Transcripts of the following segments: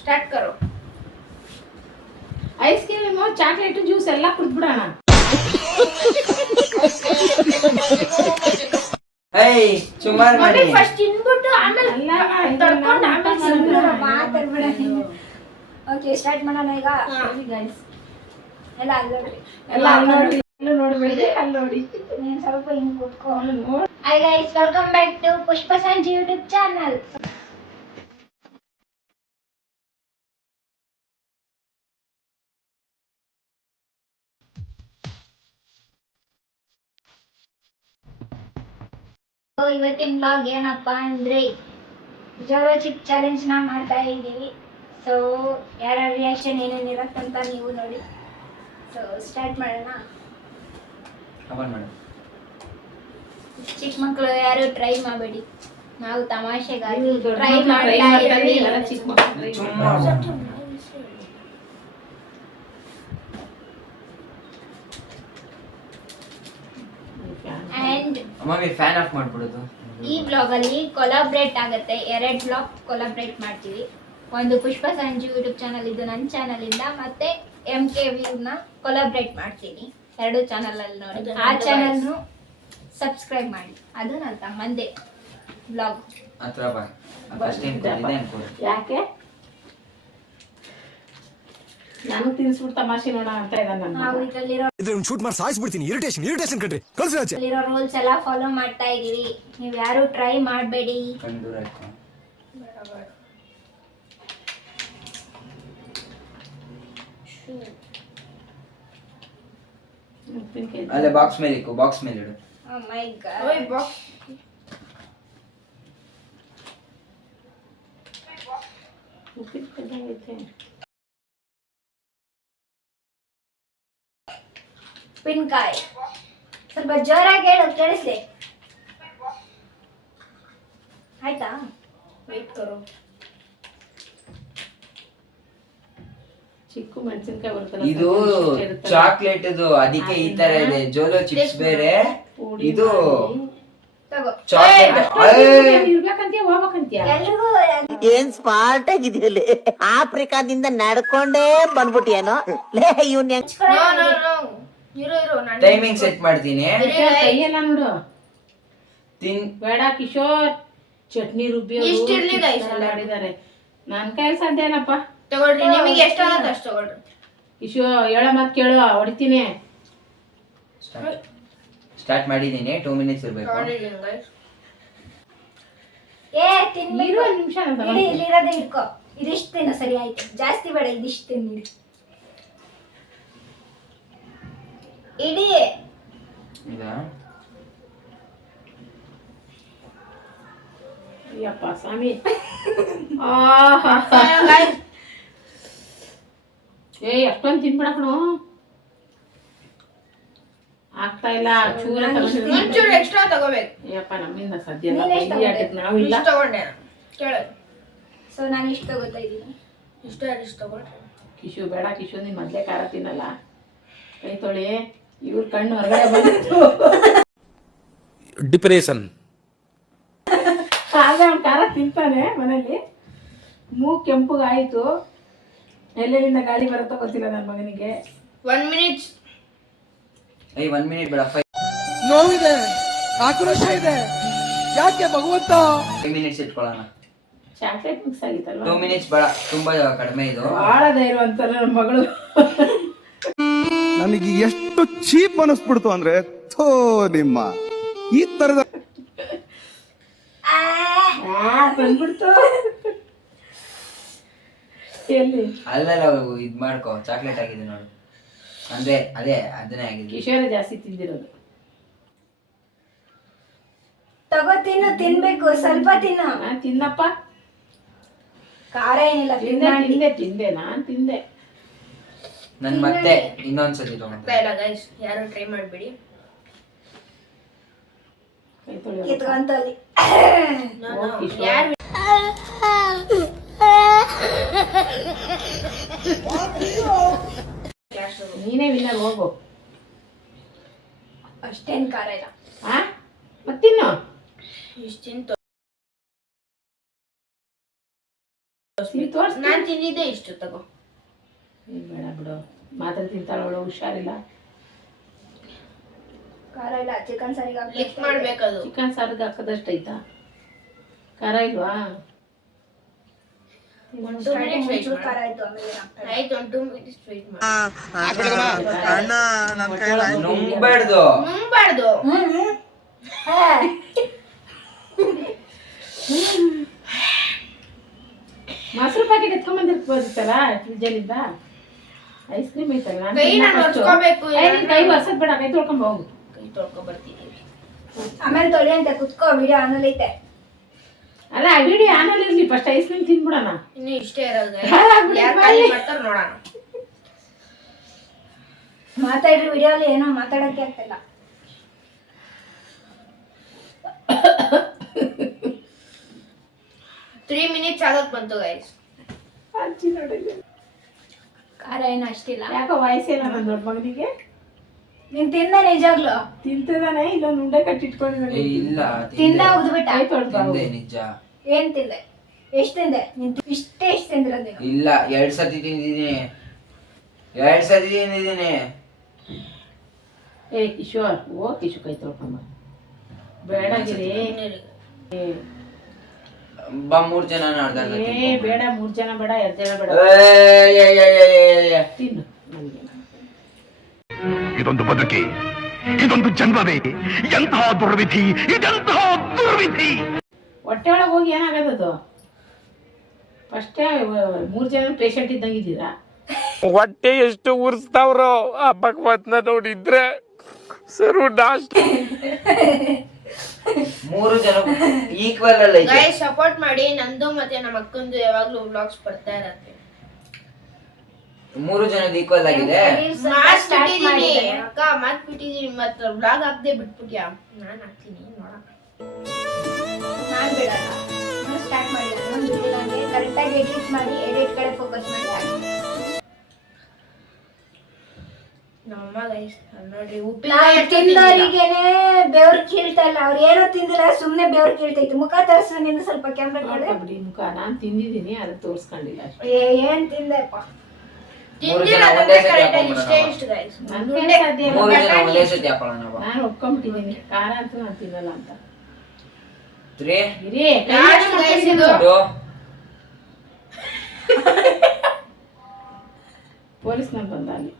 Start ಕರೋ. Ice cream chocolate juice ಎಲ್ಲ ಕುಡ್ಬಿಡೋಣ. ಸುಮಾರು ಮಾಡಿ ಫಸ್ಟ್ ತಿನ್ಬಿಟ್ಟು ಆಮೇಲೆ ತಡ್ಕೊಂಡು ಆಮೇಲೆ ಮಾತಾಡ್ಬಿಡ. ಓಕೆ ಸ್ಟಾರ್ಟ್ ಮಾಡೋಣ ಈಗ. ಗೈಸ್ ಎಲ್ಲ ಅಲ್ಲೋಡ್ರಿ, ಎಲ್ಲ ಅಲ್ಲಿ ನೋಡ್ಬೇಡಿ, ಅಲ್ಲಿ ನೋಡಿ. ನೀನ್ ಸ್ವಲ್ಪ ಹಿಂಗ್ ಕೂತ್ಕೋ. Hi guys, welcome back to Pushpa Sanji YouTube channel. ಇವತ್ತಿನ ಬ್ಲಾಗ್ ಏನಪ್ಪಾ ಅಂದ್ರೆ ಜೋರೋ ಚಿಪ್ ಚಾಲೆಂಜ್ ನ ಮಾಡ್ತಾ ಇದ್ದೀವಿ. ಸೊ ಯಾರ ರಿಯಾಕ್ಷನ್ ಏನೇನು ಇರತ್ತಂತ ನೀವು ನೋಡಿ. ಸೊ ಸ್ಟಾರ್ಟ್ ಮಾಡೋಣ. ಚಿಕ್ಕ ಮಕ್ಕಳು ಯಾರು ಟ್ರೈ ಮಾಡಬೇಡಿ, ನಾವು ತಮಾಷೆಗಾಗಿ ಟ್ರೈ ಮಾಡ್ತಾ ಇದ್ದೀವಿ. ಅಂಡ್ ಫ್ಯಾನ್ ಆಫ್ ಮಾಡ್ಬಿಡೋದು. ಈ ಬ್ಲಾಗ್ ಅಲ್ಲಿ ಕೊಲಾಬ್ರೇಟ್ ಆಗುತ್ತೆ, 2 ಬ್ಲಾಗ್ ಕೊಲಾಬ್ರೇಟ್ ಮಾಡ್ತೀವಿ. ಒಂದು ಪುಷ್ಪ ಸಂಜು ಯೂಟ್ಯೂಬ್ ಚಾನಲ್, ಇದು ನನ್ನ ಚಾನಲ್ ಇಂದ, ಮತ್ತೆ MK ವ್ಯೂ ನ ಕೊಲಾಬ್ರೇಟ್ ಮಾಡ್ತೀನಿ. 2 ಚಾನಲ್ ಅಲ್ಲಿ ನೋಡಿ. ಆ ಚಾನಲ್ ಸಬ್ಸ್ಕ್ರೈಬ್ ಮಾಡಿ. ಅದು ನನ್ನ ತಮ್ಮಂದೇ ಬ್ಲಾಗ್. ಯಾಕೆ ನಾನು ತಿನ್ಸ್ಬಿಟ್ಟು ತಮಾಷೆ ನೋಡ ಅಂತ ಇದ್ದಾನೆ. ನಾವು ಇದರಲ್ಲಿರೋ ಶೂಟ್ ಮಾಡಿ ಸಾಯಿಸ್ಬಿಡ್ತೀನಿ. ಇರಿಟೇಷನ್ ಕಣ್ರಿ, ಕಳ್ಸಿ ಆಚೆ. ರೂಲ್ಸ್ ಎಲ್ಲ ಫಾಲೋ ಮಾಡ್ತಾ ಇದೀವಿ. ನೀವು ಯಾರು ಟ್ರೈ ಮಾಡಬೇಡಿ. ಅಲ್ಲೇ ಬಾಕ್ಸ್ ಮೇಲೆ ಇಕ್ಕು, ಬಾಕ್ಸ್ ಮೇಲೆ ಇಡು. ಓ ಮೈ ಗಾಡ್. ಓಯ್ ಬಾಕ್ಸ್ ಪಿನ್ಕಾಯ್ ಸ್ವಲ್ಪ ಜೋರಾಗಿ ಹೇಳು, ಕೇಳಿಸ್ಲಿ. ಆಯ್ತಾ? ವೇಟ್ ಕರೋ. ಚಿಕ್ಕ ಮೆಣಸಿನ್ಕಾಯಿ ಬರ್ತಲ್ಲ, ಇದು ಚಾಕ್ಲೇಟ್ ಇದು, ಅದಕ್ಕೆ ಈ ತರ ಇದೆ. ಜೋಲೋ ಚಿಪ್ಸ್ ಬೇರೆ, ಇದು ತಗೋ. ಚಾಕ್ಲೇಟ್. ಇರ್ಬೇಕಂತೀಯ ಹೋಗ್ಬೇಕಂತೀಯ? ಎಲ್ರಿಗೂ ಏನ್ ಸ್ಮಾರ್ಟ್ ಆಗಿದೆಯಲ್ಲಿ, ಆಫ್ರಿಕಾದಿಂದ ನಡ್ಕೊಂಡೇ ಬಂದ್ಬಿಟ್ಟಿಯೇನೋ ಇವ್ನ. ನೋ ನೋ ನೋ, ಇರು ನಾನು ಟೈಮಿಂಗ್ ಸೆಟ್ ಮಾಡ್ತೀನಿ. ಕೈಯೆಲ್ಲ ನೋಡು. ತಿನ್ ಬೇಡ ಕಿಶೋರ್, ಚಟ್ನಿ ರುಬ್ಬಿ ಇಷ್ಟಿರ್ಲಿ guys, ಎಲ್ಲ ಮಾಡಿದ್ದಾರೆ. ನನ್ನ ಕೈಯಲ್ಲಿ ಸಾಧ್ಯ ಏನಪ್ಪ. ತಗೊಳ್ರಿ, ನಿಮಗೆ ಎಷ್ಟು ಆಗುತ್ತೆ ಅಷ್ಟು ತಗೊಳ್ರಿ. ಕಿಶೋರ್ ಹೇಳ ಮತ್ ಕೇಳು, ಹೊಡಿತೀನಿ. ಸ್ಟಾರ್ಟ್ ಮಾಡಿದೀನಿ. 2 ಮಿನಿಟ್ಸ್ ಇರ್ಬೇಕು. ತಗೊಳ್ಳಿ guys. ತಿನ್ಬೇಕು. ಒಂದ್ ನಿಮಿಷ ಇಲ್ಲಿರೋದೇ ಇಟ್ಕೋ. ಇದಿಷ್ಟು ತಿನ್ನು, ಸರಿ ಆಯ್ತು. ಜಾಸ್ತಿ ಬೇಡ, ಇದಿಷ್ಟು ತಿನ್ನಿ. ಇಡೀ ಇದಾ ಯಪ್ಪ ಸ್ವಾಮಿ. ಎಷ್ಟೊಂದು ತಿನ್ಬಿಡಕಣು, ಆಗ್ತಾ ಇಲ್ಲ. ಚೂರ ಒಂಚೂರು ಎಕ್ಸ್ಟ್ರಾ ತಗೋಬೇಕು. ಯಪ್ಪ ನಮ್ಮಿಂದ ಸದ್ಯ ನಾವು ಇಲ್ಲ. ಇಷ್ಟು ತಗೊಂಡೆ ಕೇಳ. ಸೊ ನಾನು ಇಷ್ಟು ತಗೋತಾ ಇದ್ದೀನಿ. ಇಷ್ಟು ತಗೊಳ್ರಿ. ಕಿಶು ಬೇಡ ಕಿಶು, ನೀನ್ ಮೊದ್ಲೇ ಖಾರ ತಿನ್ನಲ್ಲ. ಕೈ ತೊಳಿ. ಇವ್ರ ಕಣ್ಣು ಹೊರಗಡೆ ಬಂದಿತ್ತು. ಡಿಪ್ರೆಷನ್. ಆಗ ಅವ್ನು ಖಾರ ತಿಂತಾನೆ ಮನೇಲಿ. ಮೂಗ್ ಕೆಂಪುಗಾಯ್ತು. ಎಲ್ಲೆಲ್ಲಿಂದ ಗಾಳಿ ಬರುತ್ತೋ ಗೊತ್ತಿಲ್ಲ ನನ್ನ ಮಗನಿಗೆ. 1 ಮಿನಿಟ್. 1 ಮಿನಿಟ್ ಬೇಡ, 5 ನೋವಿದೆ, ಆಕ್ರೋಶ ಇದೆ. ಯಾಕೆ ಭಗವಂತ? 5 ಮಿನಿಟ್ಸ್ ಇಟ್ಕೊಳ್ಳೋಣ. Chocolate mix ಆಗಿತ್ತಲ್ವ? 2 ಮಿನಿಟ್ಸ್ ಬೇಡ, ತುಂಬಾ ಕಡಿಮೆ ಇದು. ಬಹಳ ಧೈರ್ಯ ಅಂತಲ್ಲ ನನ್ನ ಮಗಳು. ನನಗೆ ಎಷ್ಟು ಚೀಪ್ ಅನಿಸ್ಬಿಡ್ತು ಅಂದ್ರೆ, ಥೋ ನಿಮ್ಮ ಈ ತರದ ಬಂದ್ಬಿಡ್ತು. ಎಲ್ಲಿ ಅಲ್ಲೆಲ್ಲ ಇದ್ ಮಾಡ್ಕೋ. ಚಾಕ್ಲೇಟ್ ಆಗಿದೆ ನೋಡು, ಅಂದ್ರೆ ಅದನ್ನೇ ಆಗಿದೆ. ಕಿಶೋರ ಜಾಸ್ತಿ ತಿಂದಿರೋದು. ತಗೋ ತಿನ್ನು, ತಿನ್ಬೇಕು. ಸ್ವಲ್ಪ ತಿನ್ನು. ತಿನ್ನಪ್ಪ. ಖಾರ ಏನಿಲ್ಲ. ತಿಂದೆ ನಾನ್ ತಿಂದೆ. ನನ್ ಮತ್ತೆ ಇನ್ನೊಂದ್ಸತಿ ತಗೊಂಡೆ ಇಲ್ಲ ಗೈಸ್, ಯಾರು ಟ್ರೈ ಮಾಡಬೇಡಿ. ಕೈ ತೊಳಿ. ಕಿತ್ಕೊಂತಲ್ಲಿ ಯಾರು ನೀನೇ ವಿನ್ನರ್ ಹೋಗು. ಅಷ್ಟೇನ್ ಖಾರ ಇಲ್ಲ. ತೋರ್ಸ್ ನಾನ್ ತಿಂದಿದ್ದೆ ಇಷ್ಟು ತಗೋ. ಬೇಡ ಬಿಡು, ಮಾತ್ರ ತಿಂತಾಳವಳು, ಹುಷಾರಿಲ್ಲ. ಖಾರ ಇಲ್ಲ, ಚಿಕನ್ ಸಾರಿಗೆ ಲಿಕ್ ಮಾಡ್ಬೇಕದು. ಚಿಕನ್ ಸಾರಿಗೆ ಹಾಕೋದಷ್ಟು ಐತಾ? ಖಾರ ಇಲ್ವಾ? ಖಾರ ಆಯ್ತು, ಆಮೇಲೆ ಹಾಕ್ತಾರೆ. ಆಯ್ತು, ಒಂದು 2 minutes wait ಮಾಡಿ. ನುಂಗ್ಬಾರ್ದು. ನುಂಗ್ಬಾರ್ದು. ಮೊಸರು ಪ್ಯಾಕೆಟ್ ಎತ್ಕೊಂಡ್ಬಂದಿರ್ಬೋದಿತ್ತಲ್ಲ ಫ್ರಿಜ್ಜಲ್ಲಿಂದ. ಐಸ್ ಕ್ರೀಮ್ ಐತಲ್ಲ, ಕೈನ ಒರ್ಸ್ಕೋಬೇಕು. ಕೈ ಒರ್ಸದ್ ಬೇಡ, ಕೈ ತೊಳ್ಕೊಂಡ್ ಹೋಗು. ಕೈ ತೊಳ್ಕೊ ಬರ್ತೀನಿ. ಆಮೇಲೆ ತೊಳಿ ಅಂತ ಕುತ್ಕೋ, ವಿಡಿಯೋ ಆಮೇಲೆ ಐತೆ. ಅಲ್ಲ ವಿಡಿಯೋ ಆನಲ್ಲಿ ಇರ್ಲಿ, ಫಸ್ಟ್ ಐಸ್ ಕ್ರೀಮ್ ತಿನ್ಬಿಡೋಣ. ಇನ್ನು ಇಷ್ಟೇ ಇರೋದು. ಹಾಳಾಗ್ಬಿಡಿ, ಯಾರು ಬಾಯಿ. ಖಾಲಿ ಮಾಡ್ತಾರ ನೋಡೋಣ. ಮಾತಾಡ್ರಿ, ವಿಡಿಯೋ ಅಲ್ಲಿ ಏನೋ ಮಾತಾಡಕ್ಕೆ ಆಗ್ತಿಲ್ಲ. Three minutes ಆಗಕ್ ಬಂತು ಗೈಸ್. ಅಜ್ಜಿ ನೋಡಿಲ್ಲ, ಖಾರ ಏನು ಅಷ್ಟಿಲ್ಲ. ಯಾಕೋ ವಯಸ್ಸೇನ ನನ್ನ ದೊಡ್ಡ ಮಗನಿಗೆ? ನೀನ್ ತಿಂದ ನಿಜಾಗ್ಲು ತಿಂತಿದಾನೆ, ಇಲ್ಲೊಂದು ಉಂಡೆ ಕಟ್ಟಿಟ್ಕೊಂಡಿದ್ದಾನೆ. ಇಲ್ಲ ತಿಂದ ಉಗ್ದ್ಬಿಟ್ಟ. ಕೈ ತೊಳ್ದು ತಿಂದೆ ನಿಜ. ಏನ್ ತಿಂದೆ? ಎಷ್ಟ್ ತಿಂದೆ? ನೀನ್ ಇಷ್ಟೇ ಎಷ್ಟು ತಿಂದಿರೋದು ನೀನು? ಇಲ್ಲ 2 ಸತಿ ತಿಂದಿದ್ದೀನಿ. 2 ಸತಿ ತಿಂದಿದ್ದೀನಿ. ಏ ಕಿಶೋರ್, ಓ ಕಿಶು, ಕೈ ತೊಳ್ಕೊಂಬ. ಬೇಡಗಿರಿ. ಬಾ 3 ಜನ ಅರ್ಧ ಏ ಬೇಡ, 3 ಜನ ಬೇಡ, 2 ಜನ ಬೇಡ. ತಿನ್ನು ನನಗೆ. ಇದೊಂದು ಬದುಕಿ, ಇದೊಂದು ಜನ್ಮವೇ, ಎಂತಹ ದುರ್ವಿಧಿ, ಇದೆಂತಹ ದುರ್ವಿಧಿ. ಹೊಟ್ಟೆ ಒಳಗೆ ಹೋಗಿ ಏನಾಗದದು? ಫಸ್ಟೇ 3 ಜನ ಪೇಷಂಟ್ ಇದ್ದಂಗಿದ್ದೀರಾ. ಹೊಟ್ಟೆ ಎಷ್ಟು ಉರ್ಸ್ತಾವ್ರೋ ಆ ಭಗವತ್ನ ನೋಡಿದ್ರೆ ಸರು ನಾಷ್ಟ. 3 ಜನ ಈಕ್ವಲ್ ಅಲ್ಲ ಐತೆ. ಗೈಸ್ ಸಪೋರ್ಟ್ ಮಾಡಿ, ನಂದು ಮತ್ತೆ ನಮ್ಮ ಅಕ್ಕಂದು ಯಾವಾಗ್ಲೂ ವ್ಲಾಗ್ಸ್ ಬರ್ತಾ ಇರತ್ತೆ. 3 ಜನದ ಈಕ್ವಲ್ ಆಗಿದೆ. ಮಾತ್ ಬಿಟ್ಟಿದೀನಿ ಅಕ್ಕ, ಮಾತ್ ಬಿಟ್ಟಿದೀನಿ. ಮತ್ತೆ ವ್ಲಾಗ್ ಹಾಕ್ದೆ ಬಿಟ್ಬಿಟ್ಯಾ? ನಾನ್ ಹಾಕ್ತೀನಿ, ನೋಡ. ನಾನ್ ಬಿಡಲ್ಲ, ನಾನು ಸ್ಟಾರ್ಟ್ ಮಾಡಿಲ್ಲ. ನಾನು ಬಿಟ್ಟಿಲ್ಲ ಅಂದ್ರೆ ಕರೆಕ್ಟಾಗಿ ಎಡಿಟ್ ಮಾಡಿ, ಎಡಿಟ್ ಕಡೆ ಫೋಕಸ್ ಮಾಡಿ ಹಾಕ್ತೀನಿ. ನಮ್ಮಮ್ಮ ಗೈಸ್ ನೋಡ್ರಿ, ನಾವು ತಿಂದವರಿಗೇನೆ ಬೆವ್ರು ಕೀಳ್ತಾ ಇಲ್ಲ. ಅವ್ರು ಏನೋ ತಿಂದಿಲ್ಲ, ಸುಮ್ನೆ ಬೆವ್ರು ಕೀಳ್ತೈತಿ. ಮುಖ ತೋರ್ಸು ನೀನು ಸ್ವಲ್ಪ ಕ್ಯಾಮ್ರಾ ಕಡೆ. ಬಿಡಿ ಮುಖ, ನಾನು ತಿಂದಿದ್ದೀನಿ, ಅದು ತೋರಿಸ್ಕೊಂಡಿಲ್ಲ ಅಷ್ಟೇ. ಏನ್ ತಿಂದೆಪ್ಪ? ತಿಂದಿರೋದಂದ್ರೆ ಕರೆಕ್ಟಾಗಿ ಇಷ್ಟೇ ಇಷ್ಟು ಗೈಸ್. ನನ್ನ ಕೈಲಿ ಸಾಧ್ಯ ಇಲ್ಲ. 3 ಜನ ಒಂದೇ ಸತಿ ಹಾಕೊಳ್ಳೋಣ ಬಾ. ನಾನು ಒಪ್ಕೊಂಡ್ಬಿಟ್ಟಿದ್ದೀನಿ, ಖಾರ ಅಂತೂ ನಾನು ತಿನ್ನಲ್ಲ ಅಂತ. 3 ಇರಿ, ಲಾಸ್ಟ್ ಗೈಸ್ ಇದು. 2 ಪೊಲೀಸ್ನವ್ರು ಬಂದ ಅಲ್ಲಿ.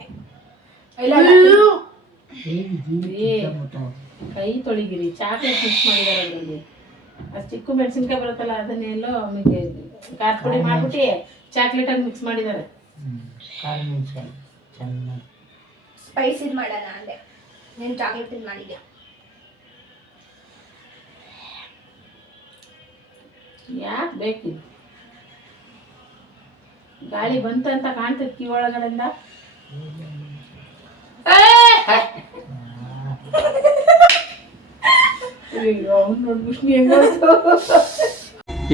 ಇಲ್ಲ ಇರಿ, ಕೈ ತೊಳಿಗಿರಿ. ಚಾಕ್ಲೇಟ್ ಮಿಕ್ಸ್ ಮಾಡಿದಾರೆ ಅದರಲ್ಲಿ. ಅದು ಚಿಕ್ಕ ಮೆಣಸಿನ್ಕಾಯಿ ಬರುತ್ತಲ್ಲ, ಅದನ್ನೆಲ್ಲೋ ಖಾರ ಪುಡಿ ಮಾಡ್ಬಿಟ್ಟು ಚಾಕ್ಲೇಟಾಗಿ ಮಿಕ್ಸ್ ಮಾಡಿದ್ದಾರೆ. ಸ್ಪೈಸಿದ್ ಮಾಡೋಣ ಅಂದೆ, ನೀನು ಚಾಕ್ಲೇಟ್ ಇದು ಮಾಡಿದ್ಯಾ. ಯಾಕೆ ಬೇಕಿದು? ಗಾಳಿ ಬಂತಂತ ಕಾಣ್ತದೆ ಕೀ ಒಳಗಡೆಯಿಂದ.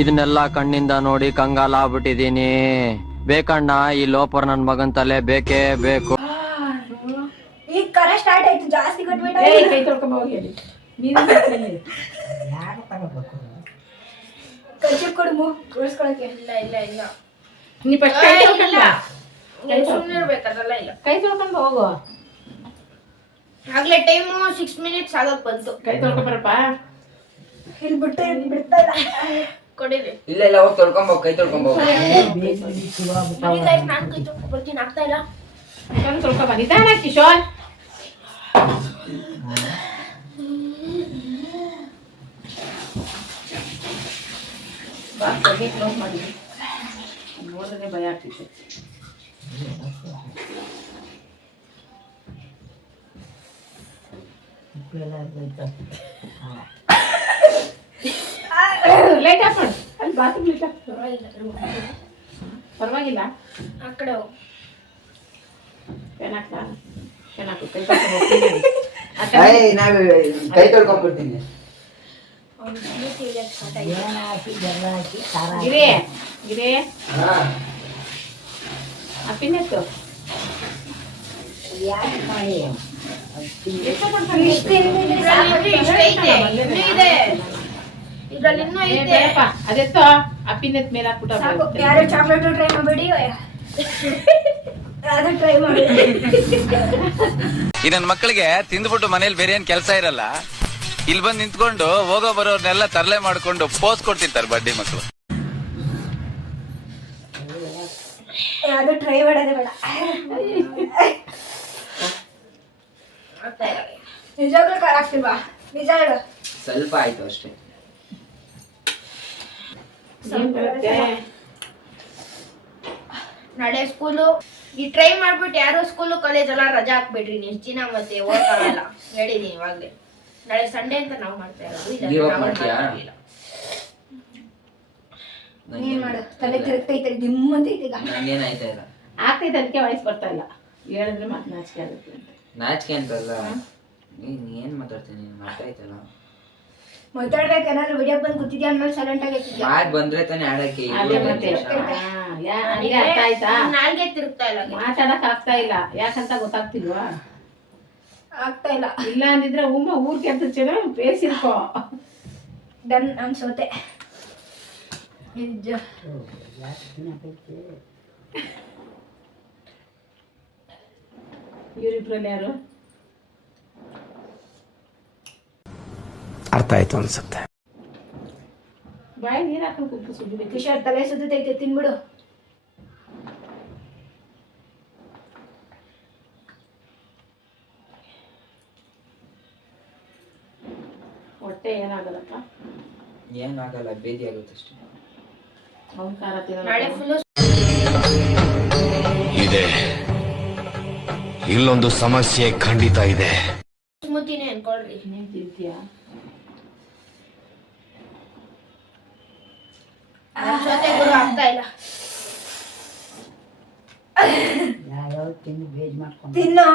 ಇದನ್ನೆಲ್ಲ ಕಣ್ಣಿಂದ ನೋಡಿ ಕಂಗಾಲ ಆಗ್ಬಿಟ್ಟಿದೀನಿ. ಬೇಕಣ್ಣ, ಈ ಲೋಪರ್ ನನ್ ಮಗನ್ ತಲೆ ಬೇಕೇ ಬೇಕು. ಈಗ ಕರ ಸ್ಟಾರ್ಟ್ ಆಯ್ತು, ಜಾಸ್ತಿ ಕೊಟ್ಬಿಟ್ಟ. ಕೈ ತೊಳ್ಕೊಂಬ ಹೋಗಿ. ನೀನು ಖರ್ಚು ಕೊಡು ಉಳಿಸ್ಕೊಳಕ್ಕೆ. ಇಲ್ಲ ಇಲ್ಲ ಇಲ್ಲ, ನೀ ಫಸ್ಟ್ ಕೈ ತೊಳ್ಕೊಂಡ, ಸುಮ್ಮನೆ ಇರ್ಬೇಕಲ್ಲ. ಇಲ್ಲ, ಕೈ ತೊಳ್ಕೊಂಡ್ ಹೋಗು. ಆಗ್ಲೇ ಟೈಮು 6 minutes ಆಗಕ್ ಬಂತು. ಕೈ ತೊಳ್ಕೊಂಬರಪ್ಪ. ಇಲ್ಲಿ ಬಿಡ್ತಾ ಇಲ್ಲ. ಕೊಡಿರಿ. ಇಲ್ಲ ಇಲ್ಲ, ಹೋಗಿ ತೊಳ್ಕೊಂಬ, ಕೈ ತೊಳ್ಕೊಂಬ. ನಾನು ಕೈ ತೊಳ್ಕೊ ಬರ್ತೀನಿ, ಆಗ್ತಾ ಇಲ್ಲ. ಕಣ್ ತೊಳ್ಕೊಂಬ, ನಿಧಾನ ಕಿಶೋರ್. ಕ್ಲೋಸ್ ಮಾಡಿದ್ವಿ, ನೋಡಿದ್ರೆ ಭಯ ಆಗ್ತಿತ್ತು. ಲೈಟ್ ಆಫ್ ಮಾಡಿ, ಅಲ್ಲಿ ಬಾತ್ರೂಮ್ ಲೈಟ್ ಆಫ್. ಪರವಾಗಿಲ್ಲ, ಆ ಕಡೆ ಹೋಗು. ಫ್ಯಾನ್ ಹಾಕ್ತಾ? ಫ್ಯಾನ್ ಹಾಕು, ಕೈ ತೊಳ್ಕೊಂಡು ಹೋಗ್ತೀನಿ. ನಾವು ಕೈ ತೊಳ್ಕೊಂಡ್ಬಿಡ್ತೀನಿ. ಗಿರಿ ಗಿರಿ, ಆ ಪಿನ್ನೆತ್ತು. ಇಷ್ಟೈತೆ, ಇನ್ನೂ ಇದೆ. ಇದ್ರಲ್ಲಿ ಇನ್ನೂ ಏ, ಐತೆ. ಬೇಡಪ್ಪ, ಅದೆತ್ತೋ ಅಪ್ಪಿನೆತ್ ಮೇಲೆ ಹಾಕ್ಬಿಟ್ಟು ಸಾಕು ಯಾರು ಚಾಕ್ಲೇಟ್ ಟ್ರೈ ಮಾಡಬೇಡಿ ಯಾರು ಟ್ರೈ ಮಾಡಿ ಈ ನನ್ನ ಮಕ್ಕಳಿಗೆ ತಿಂದ್ಬಿಟ್ಟು ಮನೇಲಿ ಬೇರೆ ಏನ್ ಕೆಲಸ ಇರಲ್ಲ, ಇಲ್ಲಿ ಬಂದು ನಿಂತ್ಕೊಂಡು ಹೋಗೋ ಬರೋರ್ನೆಲ್ಲ ತರಲೆ ಮಾಡ್ಕೊಂಡು ಪೋಸ್ ಕೊಡ್ತಿರ್ತಾರೆ ಬಡ್ಡಿ ಮಕ್ಕಳು. ಯಾರು ಟ್ರೈ ಮಾಡೋದೇ ಬೇಡ. ನಿಜವಾಗ್ಲೂ ಖಾರ ಆಗ್ತಿಲ್ವಾ? ನಿಜ ಹೇಳು. ಸ್ವಲ್ಪ ಆಯ್ತು ಅಷ್ಟೇ. ನಾಳೆ ಸ್ಕೂಲು ಈ ಟ್ರೈ ಮಾಡ್ಬಿಟ್ಟು ಯಾರು ಸ್ಕೂಲು ಕಾಲೇಜ್ ಎಲ್ಲ ರಜಾ ಹಾಕ್ಬಿಡ್ರಿ ನೆಕ್ಸ್ಟ್ ದಿನ ಮತ್ತೆ ಓದ್ತಾರಲ್ಲ ಹೇಳಿದೀನಿ ಇವಾಗ್ಲೇ. ನಾಳೆ ಸಂಡೇ ಅಂತ ನಾವು ಮಾಡ್ತಾ ಇರೋದು. ಇವಾಗ ಮಾಡ್ತೀಯಾ? ಏನ್ ಮಾಡು, ತಲೆ ತಿರುಗ್ತೈತೆ ದಿಮ್ಮಂತೈತೆ ಈಗ. ನಂಗೇನಾಯ್ತಾ ಇಲ್ಲ. ಆಗ್ತೈತೆ, ಅದಕ್ಕೆ ವಯಸ್ಸು ಬರ್ತಾ ಇಲ್ಲ. ಹೇಳಿದ್ರೆ ಮತ್ತೆ ನಾಚಿಕೆ ಆಗುತ್ತೆ ಅಂತ. ನಾಚಿಕೆ ಅಂತಲ್ಲ, ನೀನ್ ಏನ್ ಮಾತಾಡ್ತೀನಿ, ನೀನ್ ಮಾತಾಯ್ತಲ್ಲ. ಮಾತಾಡ್ಬೇಕು, ಏನಾದ್ರು ವಿಡಿಯೋ ಬಂದು ಕೂತಿದ್ಯಾ ಅಂದ್ಮೇಲೆ ಸೈಲೆಂಟ್ ಆಗಿರ್ತಿದ್ಯಾ? ಮಾತ್ ಬಂದ್ರೆ ತಾನೇ ಆಡಕ್ಕೆ. ಅದೇ ಮತ್ತೆ ಈಗ ಅರ್ಥ ಆಯ್ತಾ? ನಾಲ್ಗೆ ತಿರುಗ್ತಾ ಇಲ್ಲ. ಮಾತಾಡಕ್ ಆಗ್ತಾ ಇಲ್ಲ, ಯಾಕಂತ ಗೊತ್ತಾಗ್ತಿಲ್ವಾ? ಆಗ್ತಾ ಇಲ್ಲ. ಇಲ್ಲ ಅಂದಿದ್ರೆ ಊರ್ಗೆ ಅಂತ ಚೆನ್ನಾಗಿ ಬೇಸಿರ್ಕೋ. ಡನ್, ನಾನು ಸೋತೆ. ನಿಜ. ಇವರಿಬ್ರಲ್ಲಿ ಯಾರು? ಅರ್ಥ ಆಯ್ತು ಅನ್ಸುತ್ತೆ. ಬಾಯಿ ನೀರ್ ಹಾಕೊಂಡು ಕುಪ್ಪು ಸುಡ್ಬೇಕು. ಕಿಶೋರ್ ತಲೆ ಸುತ್ತೈತೆ, ತಿನ್ಬಿಡು. ಹೊಟ್ಟೆ ಏನಾಗಲ್ಲಪ್ಪ? ಏನಾಗಲ್ಲ, ಬೇದಿ ಆಗುತ್ತೆ ಅಷ್ಟೇ. ಅವ್ನ ಖಾರ ನಾಳೆ ಫುಲ್ಲು ಇದೆ, ಇಲ್ಲೊಂದು ಸಮಸ್ಯೆ ಖಂಡಿತ ಇದೆ. ಸ್ಮೂತಿನೇ ಅನ್ಕೊಳ್ರಿ. ನೀನ್ ತಿಂತೀಯಾ? ಜೊತೆ ಗುರು ಆಗ್ತಾ ಇಲ್ಲ. ತಿನ್ನೋ.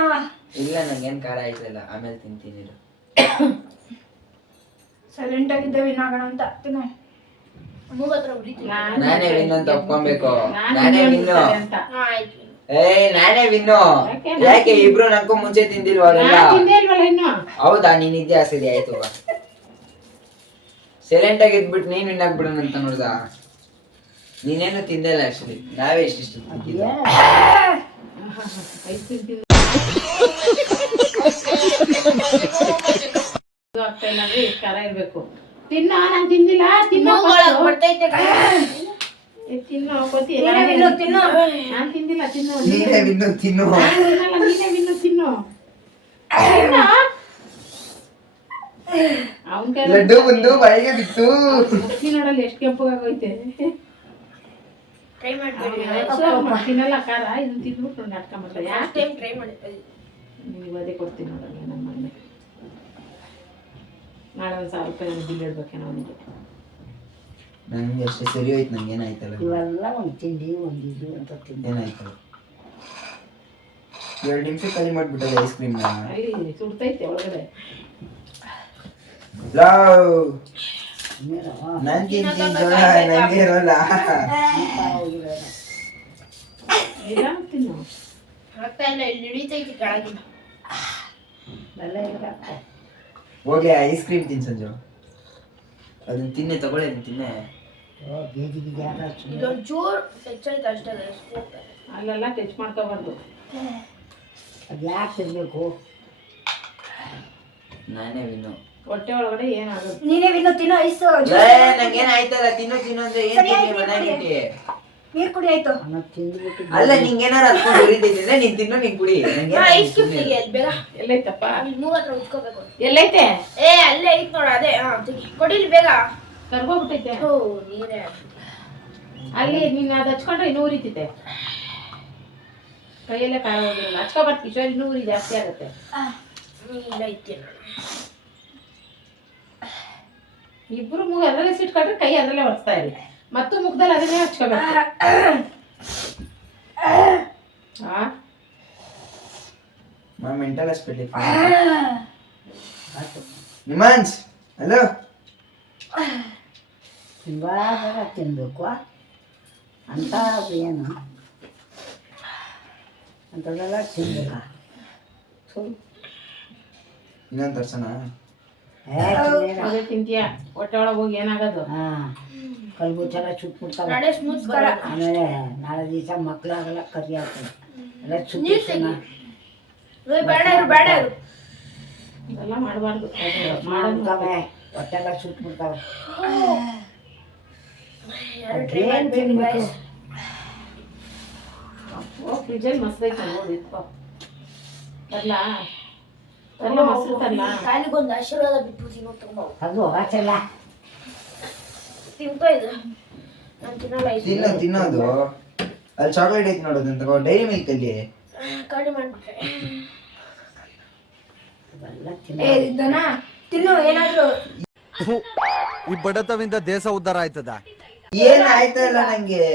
ಇಲ್ಲ, ನಂಗೇನ್ ಖಾರ ಆಯ್ತಲ್ಲ, ಆಮೇಲೆ ತಿಂತೀನಿ. ಸೈಲೆಂಟ್ ಆಗಿದ್ದೇವೆ ಇನ್ನಾಗೋಣ ಅಂತ. ತಿನ್ನೋ. ಮೂಗತ್ರ ಉರಿತೀನಿ. ನಾನೇ ವಿನ್ ಅಂತ ಒಪ್ಕೊಬೇಕು. ನಾನು ನಾನೇ ವಿನ್ನು. ಅಂತ. ಆಯ್ತು. ನಾನೇ ವಿನ್ನು. ಯಾಕೆ? ಯಾಕೆ ಇಬ್ರು ನನ್ಕೊ ಮುಂಚೆ ತಿಂದಿಲ್ವಾಗಲ್ಲ? ನಾನ್ ತಿಂದೇ ಇಲ್ವಲ್ಲ ಇನ್ನು. ಹೌದಾ, ನೀನ್ ಇದ್ದೆ ಆಸರಿ ಆಯ್ತು. ಸೈಲೆಂಟ್ ಆಗಿ ಇದ್ಬಿಟ್ಟು ನೀನ್ ವಿನ್ ಆಗ್ಬಿಡೋಣ ಅಂತ ನೋಡ್ದ. ನೀನೇನು ತಿಂದೇ ಇಲ್ಲ ಆಕ್ಚುಲಿ, ನಾವೇ ಇಷ್ಟಿಷ್ಟು ತಿಂತಿದ್ದೆ. ಐಸ್ ಕ್ರೀಮ್ ತಿಂದು ಆಗ್ತಾ ಇಲ್ಲ ಅಂದ್ರೆ ಇಷ್ಟ್ ಖಾರ ಇರ್ಬೇಕು. ತಿನ್ನೋ, ನಾನ್ ತಿಂದಿಲ್ಲ. ತಿನ್ನೋ ಮೂಗೊಳಗ್ ಬರ್ತೈತೆ. ತಿನ್ನೋ ಕೋತಿ. ತಿನ್ನೋ. ನಾನ್ ತಿಂದಿಲ್ಲ, ತಿನ್ನೋ. ನೀನೇ ವಿನ್ನು, ತಿನ್ನು. ನಾನ್ ತಿನ್ನಲ್ಲ, ನೀನೇ ವಿನ್ನು, ತಿನ್ನೋ. ಅವನ್ ಕೈ ಲಡ್ಡು ಬಂದು ಬಾಯಿಗೆ ಬಿತ್ತು. ಮುಟ್ಟಿ ನೋಡಲ್ಲ ಎಷ್ಟು ಕೆಂಪಗಾಗೋಯ್ತೆ. ಟ್ರೈ ಮಾಡ್ಬೇಡಿ. ತಿನ್ನಲ್ಲ ಖಾರ, ಇದನ್ನ ತಿಂದ್ಬಿಟ್ಟು ನಾಟಕ ಮಾಡ್ತಾರೆ. ಯಾಕೆ ಟೈಮ್ ಟ್ರೈ ಮಾಡಿ. ನೀವು ಅದೇ ಕೊಡ್ತೀನಿ ನೋಡಲ್ಲ ನಮ್ಮ ಮನೆ. ನಾಳೆ ಒಂದು 1000 ರೂಪಾಯಿ ನನಗೆ ಬಿಲ್ ಇಡ್ಬೇಕೇನೋ ಅವನಿಗೆ. ನಂಗೆ ಅಷ್ಟೇ ಸರಿ ಹೋಯ್ತು. ನಂಗೆ ಏನಾಯ್ತಲ್ಲ, ಇವೆಲ್ಲ ಒಂದು ತಿಂಡಿ ಒಂದಿದು ಅಂತ ತಿಂಡಿ. ಏನಾಯ್ತಲ್ಲ, 2 ನಿಮಿಷ ಖಾಲಿ ಮಾಡ್ಬಿಟ್ಟಲ್ಲ ಐಸ್ ಕ್ರೀಮ್. ಅಲ್ಲಿ ಸುಡ್ತೈತೆ ಒಳಗಡೆ. ನಾನ್ ತಿಂತೀನಿ ಜೋಳ, ನಂಗೆ ಇರೋಲ್ಲ. ಇಲ್ಲ ತಿನ್ನು. ಆಗ್ತಾ ಇಲ್ಲ, ಇಲ್ಲಿ ಹಿಡಿತೈತಿ ಕೆಳಗಿನ. ಹೋಗಿ ಐಸ್ ಕ್ರೀಮ್ ತಿನ್ ಸಂಜು. ಅದನ್ನ ತಿನ್ನೆ, ತಗೊಳ್ಳಿ, ಅದನ್ನ ತಿನ್ನೆ. ಇದೊಂದು ಚೂರು ಹೆಚ್ಚೈತೆ ಅಷ್ಟೇ. ಅಲ್ಲೆಲ್ಲ ಟಚ್ ಮಾಡ್ಕೋಬಾರ್ದು. ಅದು ಯಾಕೆ ತಿನ್ಬೇಕು? ನಾನೇ ವಿನ್ನು. ಹೊಟ್ಟೆ ಒಳಗಡೆ ಏನಾಗುತ್ತೆ? ನೀನೇ ವಿನ್ನು, ತಿನ್ನೋ. ಐಸು ನಂಗೇನ್ ಆಯ್ತಲ್ಲ, ತಿನ್ನು ತಿನ್ನು ಅಂದ್ರೆ ಏನ್ ತಿನ್ನಿ ಮನೆಗಿಟ್ಟಿ. ನೀರ್ ಕುಡಿ. ಆಯ್ತು. ತಿಂದ್ಬಿಟ್ಟು ಅಲ್ಲ, ನಿಂಗೇನಾರು ಅದ್ಕೊಂಡು ಉರಿತೈತಿದ್ರೆ ನೀನ್ ತಿನ್ನು, ನೀನ್ ಕುಡಿ. ಐಸ್ ಕ್ಯೂಬ್ ತೆಗಿ ಅಲ್ಲಿ ಬೇಗ. ಎಲ್ಲೈತಪ್ಪ? ಇಲ್ಲಿ ಮೂವತ್ರ ಉತ್ಕೋಬೇಕು. ಎಲ್ಲೈತೆ? ಅಲ್ಲೇ ಐತ್ ನೋಡ, ಅದೇ. ತೆಗಿ, ಕೊಡಿಲಿ ಬೇಗ. ಕರ್ಗೋಗ್ಬಿಟ್ಟೈತೆ. ಓ, ನೀರೇ ಅಲ್ಲಿ ನೀನು ಅದು ಹಚ್ಕೊಂಡ್ರೆ ಇನ್ನೂ ಉರಿತೈತೆ. ಕೈಯಲ್ಲೇ ಕಾಯ ಹೋಗಿರಲ್ಲ. ಹಚ್ಕೊಬಾರ್ದು ಕಿಶೋರ್, ಇನ್ನೂ ಉರಿ ಜಾಸ್ತಿ ಆಗುತ್ತೆ. ಇಲ್ಲ ಐತಿ ನೋಡ. ಇಬ್ರು ಮೂಗು ಅದರಲ್ಲೇ ಸಿಟ್ಕೊಂಡ್ರೆ ಕೈ ಅದರಲ್ಲೇ ಒರೆಸ್ತಾ ಇರಿ. ಮತ್ತು ಮುಖದಲ್ಲಿ ಅದನ್ನೇ ಹಚ್ಕೋಬೇಕು. Mental hospital NIMHANS. ಹಲೋ, ಇವಾಗ ತಿನ್ಬೇಕು ಅಂತ ಏನು ಅಂಥದ್ದೆಲ್ಲ ತಿನ್ಬೇಕಾ? ಇನ್ನೊಂದು ತರ್ಸೋಣ? ಅದೇ ತಿಂತೀಯ ಹೊಟ್ಟೆ ಒಳಗೆ ಹೋಗಿ ಏನಾಗೋದು? ಹಾ ಕಲ್ಬುಚ್ಚೆಲ್ಲ ಸುಟ್ಬಿಡ್ತಾವೆ. ನಡೆ ಸ್ಮೂತ್ ಖಾರ. ಆಮೇಲೆ ನಾಳೆ ದಿವಸ ಮಕ್ಕಳಾಗಲ್ಲ ಕರಿ ಆಗ್ತದೆ ಎಲ್ಲ ಸುಟ್ಟಿರ್ತಾನ. ಬೇಡ ಇರು ಬೇಡ ಇರು. ಇದೆಲ್ಲ ಮಾಡಬಾರ್ದು. ಮಾಡ್ತಾವೆ ಹೊಟ್ಟೆಲ್ಲ ಸುಟ್ಬಿಡ್ತಾವೆ. ಯಾರು ಟ್ರೈ ಮಾಡ್ಬೇಕು guys. ಫ್ರಿಜ್ಜಲ್ಲಿ ಮೊಸರು ಐತೆ ನೋಡಿ ಇಟ್ಕೋ. ತರ್ಲಾ ಮೊಸರು ತರ್ಲಾ? ಕಾಲಿಗೊಂದು ಆಶೀರ್ವಾದ ಬಿಟ್ಟು ತಿನ್ನೋ ತುಂಬ ಅದು ಆಚೆಲ್ಲ ತಿಂತಾ ಇದೆ. ನಾನು ತಿನ್ನಲ್ಲ ತಿನ್ನೋದು ಅಲ್ಲಿ ಚಾಕ್ಲೇಟ್ ಐತಿ ನೋಡೋದಂತ ಡೈರಿ ಮಿಲ್ಕ್ ಅಲ್ಲಿ ಕಡಿಮೆ ಮಾಡ್ಬಿಟ್ರೆ. ಇವೆಲ್ಲ ಏ ದನ ತಿನ್ನು ಏನಾದ್ರು. ಈ ಬಡತವಿಂದ ದೇಶ ಉದ್ಧಾರ ಆಯ್ತದ? ಏನ್ ಆಯ್ತಾ ಇಲ್ಲ ನಂಗೆ.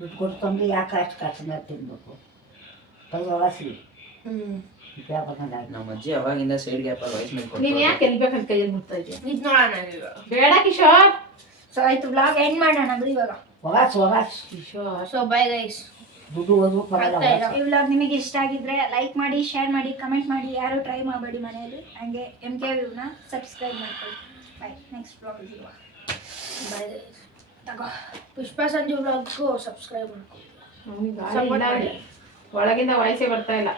ದುಡ್ಡು ಕೊಡ್ಕೊಂಡು ಯಾಕೆ ಅಷ್ಟು ಕಷ್ಟನ ತಿನ್ಬೇಕು? ವಾಸಿ ನಮ್ಮ ಅಜ್ಜಿ ಅವಾಗಿಂದ ಸೈಡ್ ಗ್ಯಾಪ್ ಅಲ್ಲಿ ವಯಸ್ಸು ಮೇಲೆ ನೀನ್ ಯಾಕೆ ಎಲ್ಲಿ ಬೇಕಂತ ಕೈಯಲ್ಲಿ ಮುಟ್ತಾ ಇದೆಯಾ? ಇದ್ ನೋಡೋಣ ಈಗ. ಬೇಡ ಕಿಶೋರ್. ಸೊ ಆಯ್ತು ವ್ಲಾಗ್ ಎಂಡ್ ಮಾಡೋಣ ಬಿಡಿ ಇವಾಗ. Kishore so bye guys. ದುಡ್ಡು ಹೋದ್ರು ಪರವಾಗಿಲ್ಲ. ಈ ವ್ಲಾಗ್ ನಿಮಗೆ ಇಷ್ಟ ಆಗಿದ್ರೆ ಲೈಕ್ ಮಾಡಿ, ಶೇರ್ ಮಾಡಿ, ಕಮೆಂಟ್ ಮಾಡಿ. ಯಾರು ಟ್ರೈ ಮಾಡಬೇಡಿ ಮನೆಯಲ್ಲಿ. ಹಂಗೆ MK ವ್ಯೂನ ಸಬ್ಸ್ಕ್ರೈಬ್ ಮಾಡ್ಕೊಳ್ಳಿ. ಬಾಯ್. ನೆಕ್ಸ್ಟ್ ವ್ಲಾಗ್ ಇರುವ ಬೈ ಗೈಸ್. ತಗೋ ಪುಷ್ಪಾ ಸಂಜು ವ್ಲಾಗ್ಗೂ ಸಬ್ಸ್ಕ್ರೈಬ್ ಮಾಡ್ಕೊ. ಒಳಗಿಂದ ವಾಯ್ಸೇ ಬರ್ತಾ ಇಲ್ಲ.